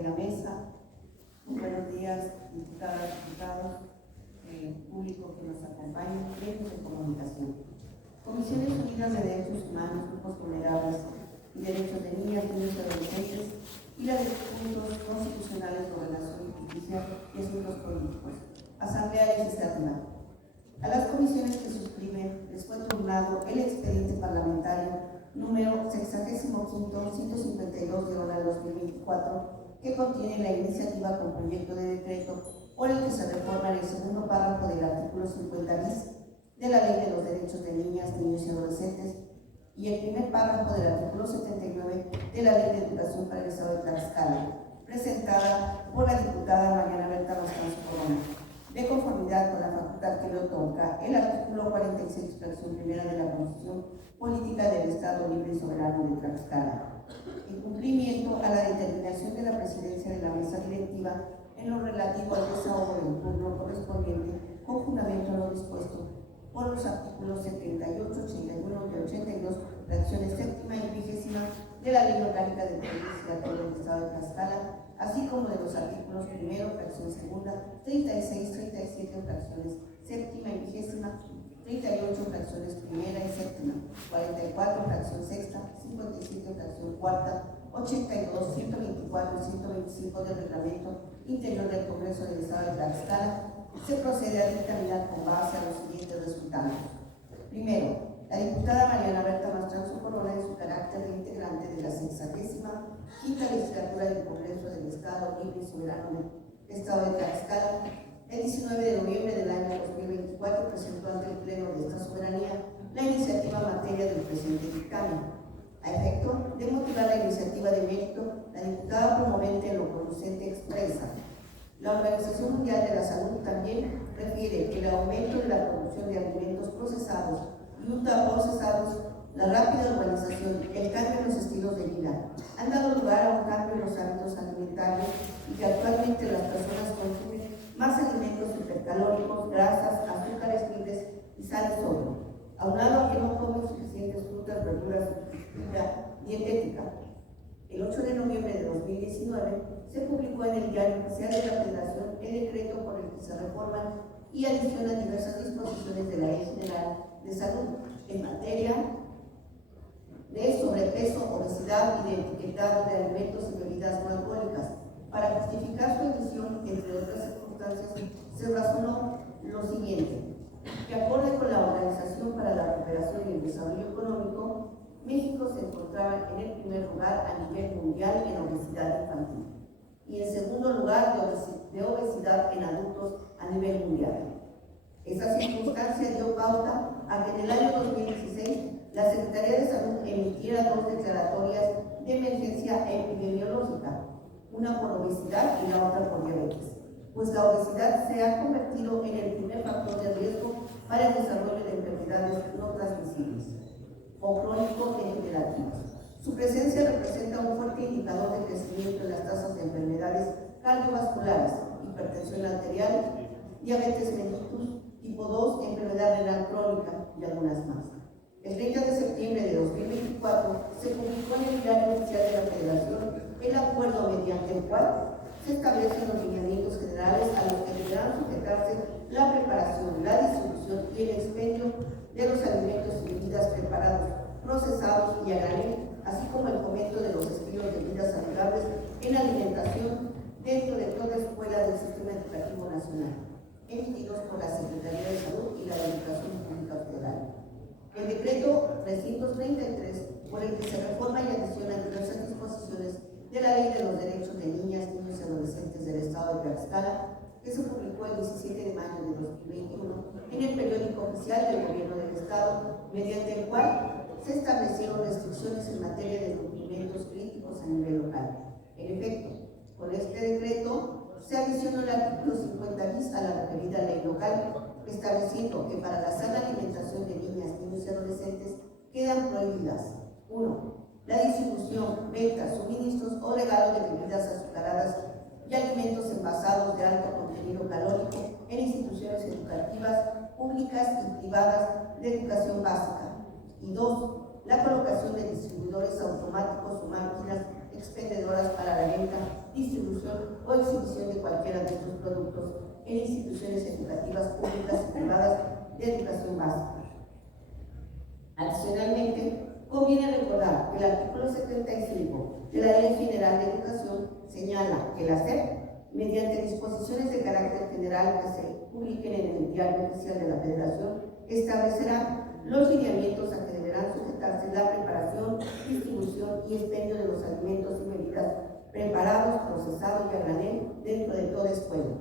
de la mesa. Buenos días, diputadas, diputados, público que nos acompaña, medios de comunicación. Comisiones Unidas de Derechos Humanos, Grupos Vulnerables y Derechos de Niñas, Niños y Adolescentes y la de Puntos Constitucionales, Gobernación y Justicia y Asuntos Políticos. Asamblea Legislativa. A las comisiones que suscriben les fue turnado el expediente parlamentario número 65-152/2024, que contiene la iniciativa con proyecto de decreto por el que se reforma el segundo párrafo del artículo 50 bis de la Ley de los Derechos de Niñas, Niños y Adolescentes y el primer párrafo del artículo 79 de la Ley de Educación para el Estado de Tlaxcala, presentada por la diputada Mariana Berta Mastanzo Corona, de conformidad con la facultad que le otorga el artículo 46, fracción primera de la Constitución Política del Estado Libre y Soberano de Tlaxcala, en cumplimiento a la determinación de la presidencia de la mesa directiva en lo relativo al desahogo del turno correspondiente con fundamento no dispuesto por los artículos 78, 81 y 82, fracciones séptima y vigésima de la Ley Orgánica del Poder Legislativo del Estado de Tlaxcala, así como de los artículos primero, fracción segunda, 36, 37, fracciones séptima y vigésima, 38, fracciones primera y séptima, 44, fracción sexta, 57, fracción cuarta, 82, 124 y 125 del Reglamento Interior del Congreso del Estado de Tlaxcala. Se procede a dictaminar con base a los siguientes resultados. Primero, la diputada Mariana Berta Mastanzo Corona, en su carácter de integrante de la 65ª legislatura del Congreso del Estado Libre y Soberano del Estado de Tlaxcala, el 19 de noviembre del año 2024 presentó ante el Pleno de esta soberanía la iniciativa en materia del presente dictamen. A efecto de motivar la iniciativa de mérito, la diputada promovente en lo conducente expresa: la Organización Mundial de la Salud también refiere que el aumento de la producción de alimentos procesados y ultraprocesados, la rápida urbanización y el cambio en los estilos de vida han dado lugar a un cambio en los hábitos alimentarios y que actualmente las personas consumen más alimentos hipercalóricos, grasas, azúcares libres y sal sodio, aunado a que no comen suficientes frutas, verduras y fibra dietética. El 8 de noviembre de 2019 se publicó en el Diario Oficial de la Federación el decreto por el que se reforman y adicionan diversas disposiciones de la Ley General de Salud en materia de sobrepeso, obesidad y de etiquetado de alimentos y bebidas no alcohólicas. Para justificar su emisión, entre otras circunstancias, se razonó lo siguiente: que acorde con la Organización para la Cooperación y el Desarrollo Económico, México se encontraba en el primer lugar a nivel mundial en obesidad infantil y en segundo lugar de obesidad en adultos a nivel mundial. Esa circunstancia dio pauta a que en el año 2016 la Secretaría de Salud emitiera dos declaratorias de emergencia epidemiológica, una por obesidad y la otra por diabetes, pues la obesidad se ha convertido en el primer factor de riesgo para el desarrollo de enfermedades no transmisibles o crónico-degenerativas. Su presencia representa un fuerte indicador de crecimiento en las tasas de enfermedades cardiovasculares, hipertensión arterial, diabetes mellitus, tipo 2, enfermedad renal crónica y algunas más. El 30 de septiembre de 2024 se publicó en el Diario Oficial de la Federación el acuerdo mediante el cual se establecen los lineamientos generales a los que deberán sujetarse la preparación, la distribución y el expendio de los alimentos y bebidas preparados, procesados y a granel, así como el fomento de los estilos de vida saludables en alimentación dentro de toda escuela del Sistema Educativo Nacional, emitidos por la Secretaría de Salud y la de Educación Pública Federal. El decreto 333, por el que se reforma y adiciona diversas disposiciones de la Ley de los Derechos de Niñas, Niños y Adolescentes del Estado de Tlaxcala, que se publicó el 17 de mayo de 2021 en el periódico oficial del Gobierno del Estado, mediante el cual se establecieron restricciones en materia de cumplimientos críticos a nivel local. En efecto, con este decreto se adicionó el artículo 50 bis a la referida ley local, estableciendo que para la sana alimentación de niñas, niños y adolescentes quedan prohibidas: 1. La distribución, venta, suministros o regalo de bebidas azucaradas y alimentos envasados de alto contenido calórico en instituciones educativas públicas y privadas de educación básica. Y 2. La colocación de distribuidores automáticos o máquinas expendedoras para la venta, distribución o exhibición de cualquiera de estos productos en instituciones educativas públicas y privadas de educación básica. Adicionalmente, conviene recordar que el artículo 75 de la Ley General de Educación señala que la SEP, mediante disposiciones de carácter general que se publiquen en el Diario Oficial de la Federación, establecerá los lineamientos a que deberán sujetarse la preparación, distribución y expendio de los alimentos y bebidas preparados, procesados y a granel dentro de toda escuela.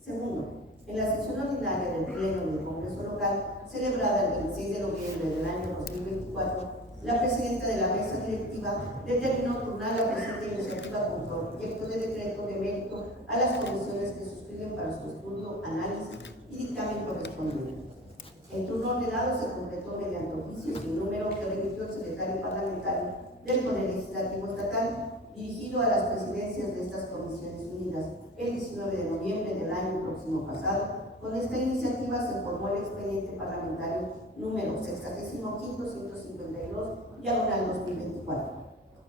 Segundo, en la sesión ordinaria del Pleno del Congreso Local, celebrada el 26 de noviembre del año 2024, la presidenta de la mesa directiva determinó turnar la presente iniciativa con proyecto de decreto de mérito a las comisiones que suscriben para su estudio, análisis y dictamen correspondiente. El turno ordenado se completó mediante oficio sin número que remitió el secretario parlamentario del Poder Legislativo Estatal, dirigido a las presidencias de estas comisiones unidas el 19 de noviembre del año próximo pasado. Con esta iniciativa se formó el expediente parlamentario número 65.152/2024.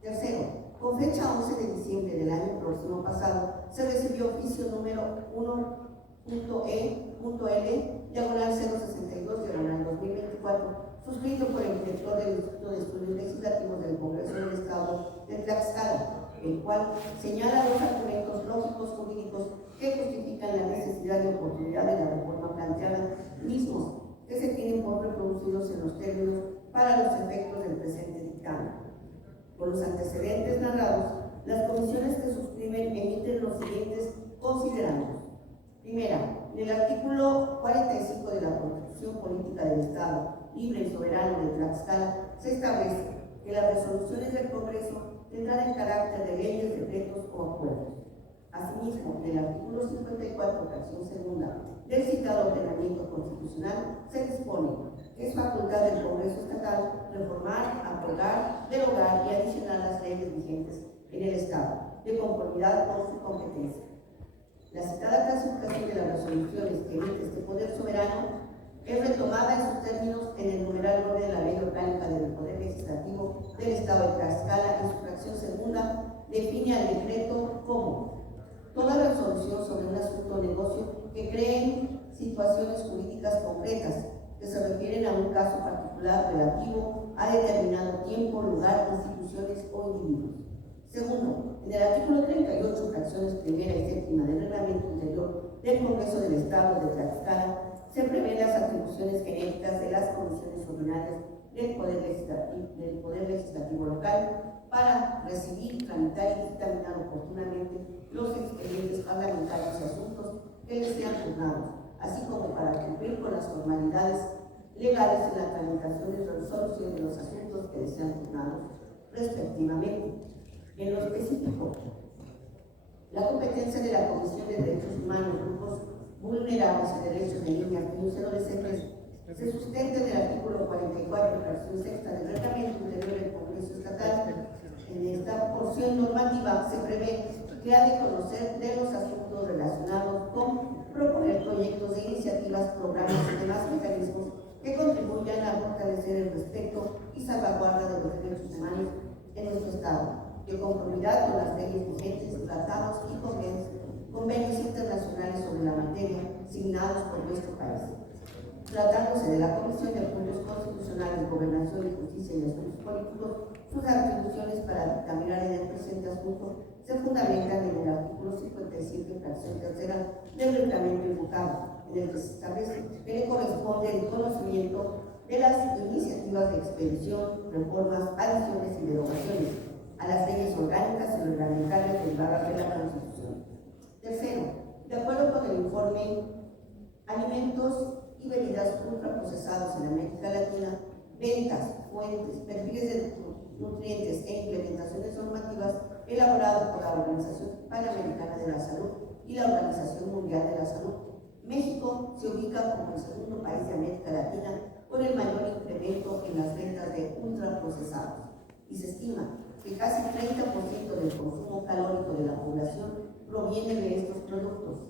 Tercero, con fecha 11 de diciembre del año próximo pasado, se recibió oficio número 1.E.L/062/2024, suscrito por el director del Instituto de Estudios Legislativos del Congreso del Estado de Tlaxcala, el cual señala los argumentos lógicos jurídicos que justifican la necesidad y oportunidad de la reforma planteada, mismos que se tienen por reproducidos en los términos para los efectos del presente dictamen. Con los antecedentes narrados, las comisiones que suscriben emiten los siguientes considerandos. Primera, en el artículo 45 de la Constitución Política del Estado Libre y Soberano de Tlaxcala se establece que las resoluciones del Congreso tendrán el carácter de leyes, decretos o acuerdos. Asimismo, en el artículo 54, fracción segunda del citado ordenamiento constitucional, se dispone que es facultad del Congreso Estatal reformar, abrogar, derogar y adicionar las leyes vigentes en el Estado, de conformidad con su competencia. La citada clasificación de las resoluciones que emite este Poder Soberano es retomada en sus términos en el numeral 9 de la Ley Orgánica del Poder Legislativo del Estado de Tlaxcala. En su fracción segunda define al decreto como toda resolución sobre un asunto o negocio que creen situaciones jurídicas concretas que se refieren a un caso particular relativo a determinado tiempo, lugar, instituciones o individuos. Segundo, en el artículo 38, fracciones primera y séptima del Reglamento Interior del Congreso del Estado de Tlaxcala, se prevén las atribuciones genéricas de las comisiones ordinarias del Poder Legislativo local para recibir, tramitar y dictaminar oportunamente los expedientes parlamentarios y asuntos que les sean turnados, así como para cumplir con las formalidades legales en la tramitación y resolución de los asuntos que les sean turnados, respectivamente. En lo específico, la competencia de la Comisión de Derechos Humanos, Grupos Vulnerables y Derechos de Niñas, Niños y Adolescentes se sustenta en el artículo 44, fracción sexta del Reglamento Interior del Congreso Estatal. En esta porción normativa se prevé que ha de conocer de los asuntos relacionados con proponer proyectos de iniciativas, programas y demás mecanismos que contribuyan a fortalecer el respeto y salvaguarda de los derechos humanos en nuestro Estado, de conformidad con las leyes vigentes, tratados y convenios internacionales sobre la materia signados por nuestro país. Tratándose de la Comisión de Asuntos Constitucionales, Gobernación y Justicia y Asuntos Políticos, sus atribuciones para dictaminar en el presente asunto se fundamentan en el artículo 57, fracción tercera del reglamento invocado, en el que se establece que le corresponde el conocimiento de las iniciativas de expedición, reformas, adiciones y derogaciones a las leyes orgánicas y reglamentarias derivadas de la Constitución. Tercero, de acuerdo con el informe Alimentos y bebidas ultraprocesados en América Latina, ventas, fuentes, perfiles de nutrientes e implementaciones normativas elaborado por la Organización Panamericana de la Salud y la Organización Mundial de la Salud. México se ubica como el segundo país de América Latina con el mayor incremento en las ventas de ultraprocesados, y se estima que casi 30% del consumo calórico de la población proviene de estos productos,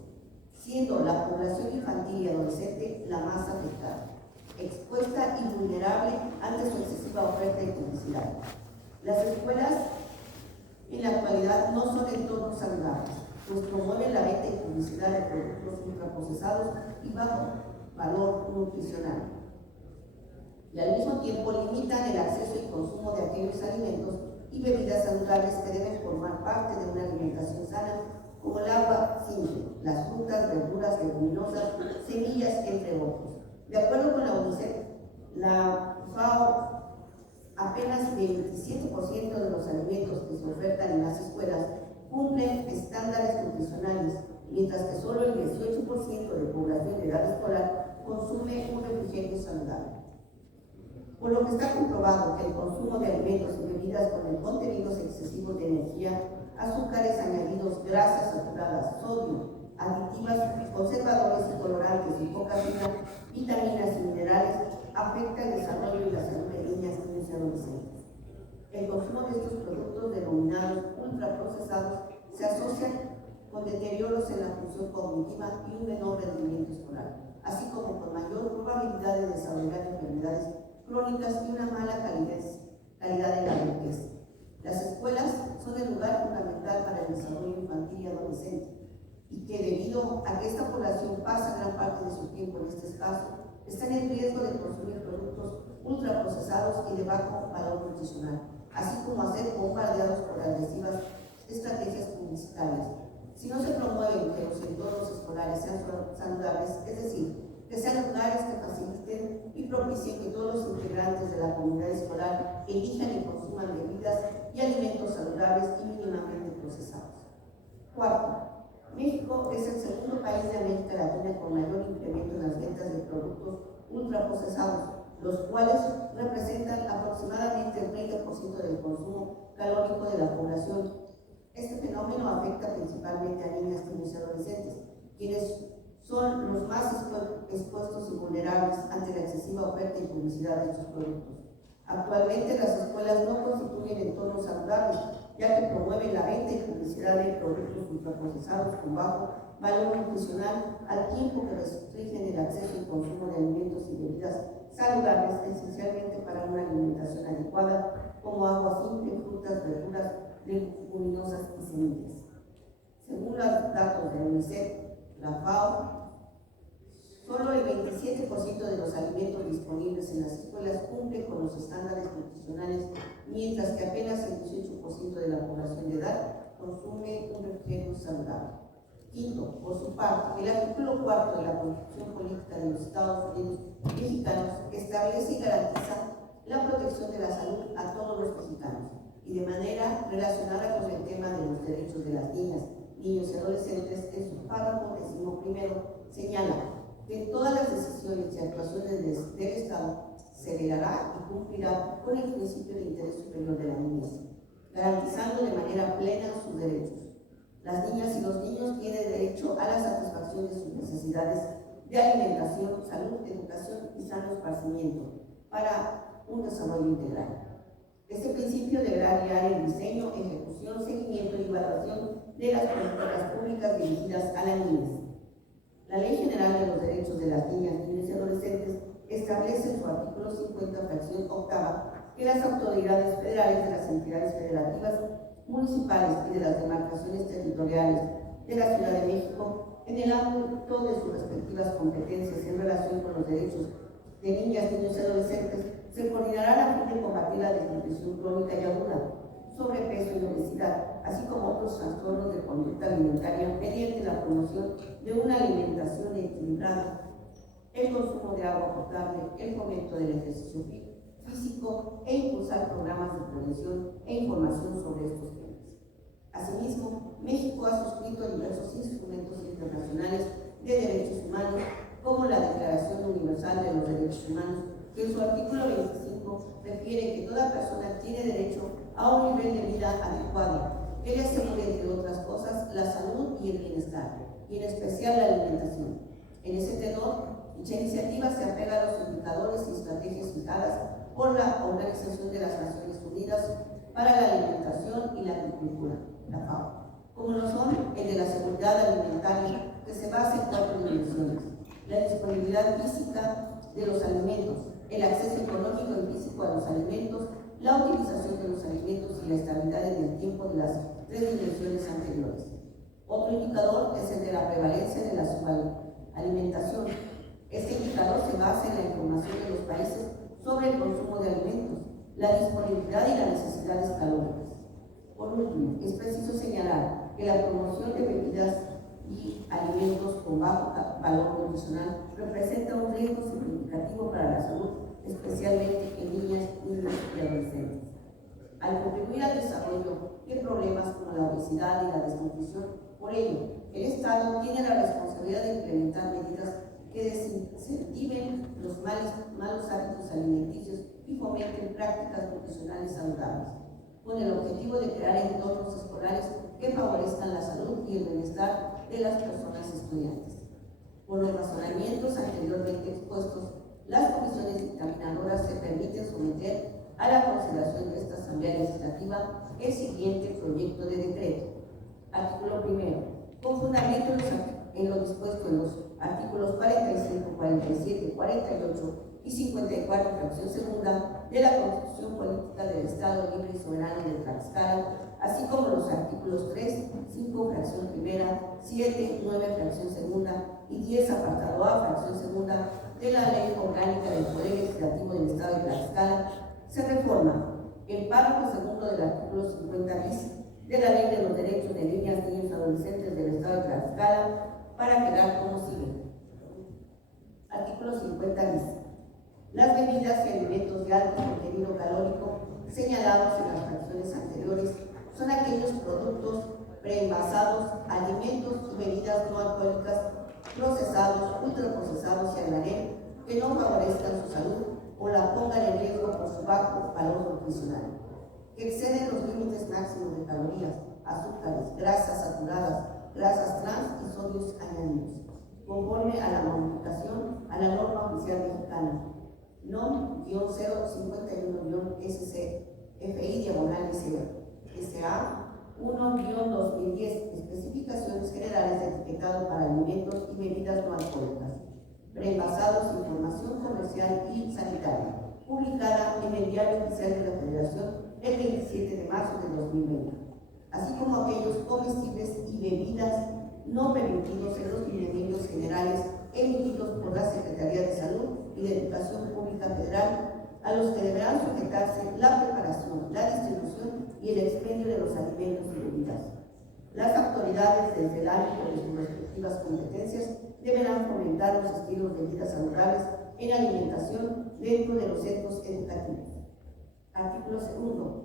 siendo la población infantil y adolescente la más afectada, expuesta y vulnerable ante su excesiva oferta y publicidad. Las escuelas en la actualidad no son del todo saludables, pues promueven la venta y publicidad de productos ultraprocesados y bajo valor nutricional, y al mismo tiempo limitan el acceso y consumo de aquellos alimentos y bebidas saludables que deben formar parte de una alimentación sana, como el agua simple, las frutas, verduras, leguminosas, semillas, entre otros. De acuerdo con la UNICEF, la FAO, apenas el 27% de los alimentos que se ofertan en las escuelas cumplen estándares nutricionales, mientras que solo el 18% de población de edad escolar consume un refrigerio saludable. Por lo que está comprobado que el consumo de alimentos y bebidas con contenidos excesivos de energía, azúcares añadidos, grasas saturadas, sodio, aditivas, conservadores y colorantes y poca fibra, vitaminas y minerales, afecta el desarrollo y la salud de niñas, niños y adolescentes. El consumo de estos productos denominados ultraprocesados se asocian con deterioros en la función cognitiva y un menor rendimiento escolar, así como con mayor probabilidad de desarrollar enfermedades crónicas y una mala calidad de la vejez. Las escuelas son el lugar fundamental para el desarrollo infantil y adolescente, y que debido a que esta población pasa gran parte de su tiempo en este espacio, están en riesgo de consumir productos ultraprocesados y de bajo valor nutricional, así como a ser bombardeados por agresivas estrategias publicitarias. Si no se promueven que los entornos escolares sean saludables, es decir, que sean lugares que faciliten y propicien que todos los integrantes de la comunidad escolar elijan y consuman bebidas y alimentos saludables y mínimamente procesados. Cuarto, México es el segundo país de América Latina con mayor incremento en las ventas de productos ultraprocesados, los cuales representan aproximadamente el 30% del consumo calórico de la población. Este fenómeno afecta principalmente a niñas, niños y adolescentes, quienes son los más expuestos y vulnerables ante la excesiva oferta y publicidad de estos productos. Actualmente las escuelas no constituyen entornos saludables, ya que promueven la venta y publicidad de productos ultraprocesados con bajo valor nutricional, al tiempo que restringen el acceso y consumo de alimentos y bebidas saludables, esencialmente para una alimentación adecuada, como agua simple, frutas, verduras, leguminosas y semillas. Según los datos de UNICEF, la FAO, solo el 27% de los alimentos disponibles en las escuelas cumple con los estándares nutricionales, mientras que apenas el 18% de la población de edad consume un refrigerio saludable. Quinto, por su parte, el artículo 4 de la Constitución Política de los Estados Unidos Mexicanos establece y garantiza la protección de la salud a todos los mexicanos, y de manera relacionada con el tema de los derechos de las niñas, niños y adolescentes, en su párrafo 11 señala que en todas las decisiones y actuaciones del Estado se velará y cumplirá con el principio de interés superior de la niñez, garantizando de manera plena sus derechos. Las niñas y los niños tienen derecho a la satisfacción de sus necesidades de alimentación, salud, educación y sano esparcimiento para un desarrollo integral. Este principio deberá guiar el diseño, ejecución, seguimiento y evaluación de las políticas públicas dirigidas a la niñez. La Ley General de los Derechos de las Niñas, Niños y Adolescentes establece en su artículo 50, fracción octava, que las autoridades federales de las entidades federativas, municipales y de las demarcaciones territoriales de la Ciudad de México, en el ámbito de sus respectivas competencias en relación con los derechos de niñas, niños y adolescentes, se coordinarán a fin de combatir la desnutrición crónica y aguda, sobrepeso y obesidad, así como otros trastornos de conducta alimentaria mediante la promoción de una alimentación equilibrada, el consumo de agua potable, el fomento del ejercicio físico e impulsar programas de prevención e información sobre estos temas. Asimismo, México ha suscrito diversos instrumentos internacionales de derechos humanos, como la Declaración Universal de los Derechos Humanos, que en su artículo 25 refiere que toda persona tiene derecho a un nivel de vida adecuado, que le asegure, entre otras cosas, la salud y el bienestar, y en especial la alimentación. En ese tenor, dicha iniciativa se apega a los indicadores y estrategias fijadas por la Organización de las Naciones Unidas para la Alimentación y la Agricultura, la FAO, como lo son el de la seguridad alimentaria, que se basa en 4 dimensiones: la disponibilidad física de los alimentos, el acceso económico y físico a los alimentos, la utilización de los alimentos y la estabilidad en el tiempo de las tres dimensiones anteriores. Otro indicador es el de la prevalencia de la subalimentación. Este indicador se basa en la información de los países sobre el consumo de alimentos, la disponibilidad y las necesidades calóricas. Por último, es preciso señalar que la promoción de bebidas y alimentos con bajo valor nutricional representa un riesgo significativo para la salud, especialmente en niñas, niños y adolescentes. Al contribuir al desarrollo de problemas como la obesidad y la desnutrición, por ello, el Estado tiene la responsabilidad de implementar medidas que desincentiven los malos hábitos alimenticios y fomenten prácticas nutricionales saludables, con el objetivo de crear entornos escolares que favorezcan la salud y el bienestar de las personas estudiantes. Por los razonamientos anteriormente expuestos, las comisiones dictaminadoras se permiten someter a la consideración de esta Asamblea Legislativa el siguiente proyecto de decreto. Artículo primero. Con fundamento en lo dispuesto en los artículos 45, 47, 48 y 54, fracción segunda, de la Constitución Política del Estado Libre y Soberano de Tlaxcala, así como los artículos 3, 5, fracción primera, 7, 9, fracción segunda y 10, apartado A, fracción segunda, de la Ley Orgánica del Poder Legislativo del Estado de Tlaxcala, se reforma el párrafo segundo del artículo 50 bis de la Ley de los Derechos de Niñas, Niños y Adolescentes del Estado de Tlaxcala para quedar como sigue. Artículo 50 bis. Las bebidas y alimentos de alto contenido calórico señalados en las fracciones anteriores son aquellos productos preenvasados, alimentos y bebidas no alcohólicas procesados, ultraprocesados y a granel que no favorezcan su salud o la pongan en riesgo por su bajo valor nutricional, que exceden los límites máximos de calorías, azúcares, grasas saturadas, grasas trans y sodios añadidos, conforme a la modificación a la norma oficial mexicana NOM-050-SC-FI/SA 1-2010, especificaciones generales de etiquetado para alimentos y bebidas no alcohólicas, preenvasados, información comercial y sanitaria, publicada en el Diario Oficial de la Federación el 27 de marzo de 2020, así como aquellos comestibles y bebidas no permitidos en los lineamientos generales emitidos por la Secretaría de Salud y de Educación Pública Federal, a los que deberán sujetarse la preparación, la distribución y el expendio de los alimentos y bebidas. Las autoridades, desde el ámbito de sus respectivas competencias, deberán fomentar los estilos de vida saludables en alimentación dentro de los centros educativos. Artículo segundo.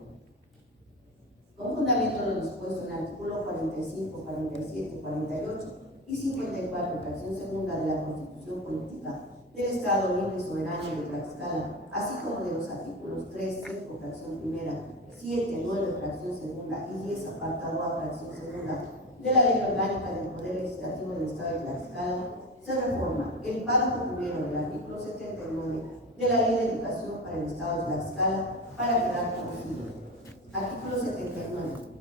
Con fundamento en lo dispuesto en el artículo 45, 47, 48 y 54, fracción segunda de la Constitución Política del Estado Libre y Soberano de Tlaxcala, así como de los artículos 3, 5, fracción primera, 7, 9, fracción segunda y 10, apartado A, fracción segunda de la Ley Orgánica del Poder Legislativo del Estado de Tlaxcala, se reforma el párrafo primero del artículo 79 de la Ley de Educación para el Estado de Tlaxcala para quedar como sigue. Artículo 79.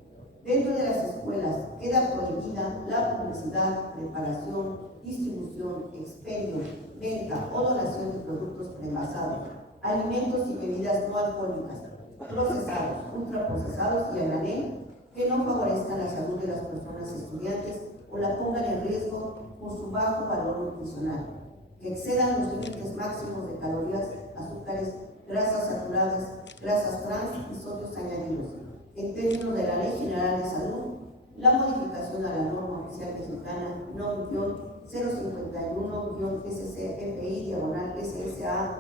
Dentro de las escuelas queda prohibida la publicidad, preparación, distribución, expendio, venta o donación de productos preenvasados, alimentos y bebidas no alcohólicas, procesados, ultraprocesados y a granel que no favorezcan la salud de las personas estudiantes o la pongan en riesgo por su bajo valor nutricional, que excedan los límites máximos de calorías, azúcares, grasas saturadas, grasas trans y sodios añadidos. En términos de la Ley General de Salud, la modificación a la norma oficial mexicana NOM-051-SCFI/SSA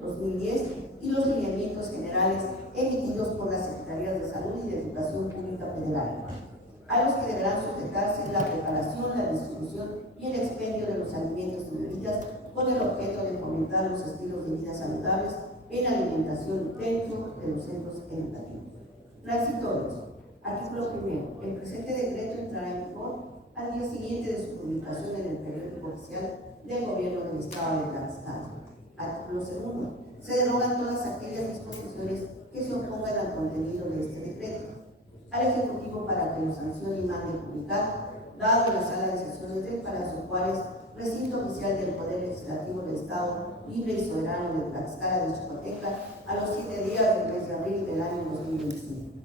1-2010 y los lineamientos generales emitidos por las Secretarías de Salud y de Educación Pública Federal, a los que deberán sujetarse la preparación, la distribución y el expendio de los alimentos y bebidas con el objeto de fomentar los estilos de vida saludables en alimentación dentro de los centros educativos. Transitorios. Artículo primero. El presente decreto entrará en vigor al día siguiente de su publicación en el periódico oficial del Gobierno del Estado de Tlaxcala. Artículo segundo. Se derogan todas aquellas disposiciones que se opongan al contenido de este decreto al Ejecutivo para que lo sancione y mande publicar, dado en la sala de sesiones del Palacio Juárez recinto oficial del Poder Legislativo del Estado Libre y Soberano de Tlaxcala de Chapotecla a los 7 días del mes de abril del año 2025.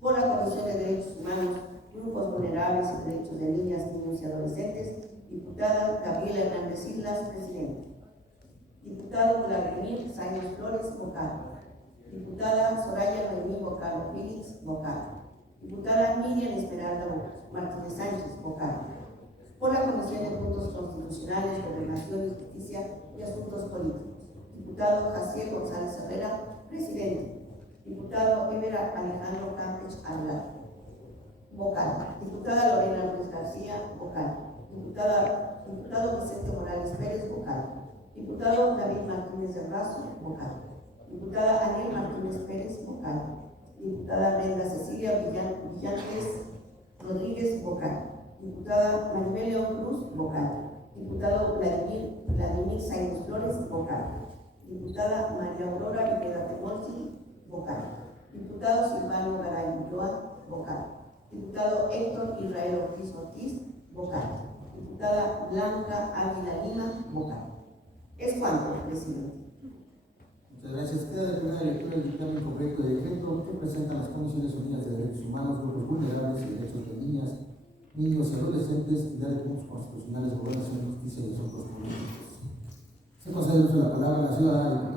Por la Comisión de Derechos Humanos, Grupos Vulnerables y Derechos de Niñas, Niños y Adolescentes, diputada Gabriela Hernández Islas, presidente. Diputado Vladimir Sáenz Flores, vocal. Diputada Soraya Noemí Bocaro Félix, vocal. Diputada Miriam Esmeralda Martínez Sánchez, vocal. Por la Comisión de Puntos Constitucionales, Gobernación y Justicia y Asuntos Políticos, diputado Jaciel González Herrera, presidente. Diputado Évera Alejandro Campos Aguilar, vocal. Diputada Lorena Ruiz García, vocal. Diputado Vicente Morales Pérez, vocal. Diputado David Martínez de Razo, vocal. Diputada Anel Martínez Pérez, vocal. Diputada Brenda Cecilia Villantes Rodríguez, vocal. Diputada Maribel León Cruz, vocal. Diputado Vladimir Sáenz Flores, vocal. Diputada María Aurora Rivera Temolsi, vocal. Diputado Silvano Garay Ulloa, vocal. Diputado Héctor Israel Ortiz, vocal. Diputada Blanca Águila Lima, vocal. Es cuanto, presidente. Muchas gracias. Queda de primera lectura el dictamen con proyecto de decreto que presentan las Comisiones Unidas de Derechos Humanos, Grupos Vulnerables y Derechos de Niñas, Niños y Adolescentes y de Puntos Constitucionales, Gobernación, Justicia y Asuntos Políticos. Se concede uso de la palabra a la ciudadana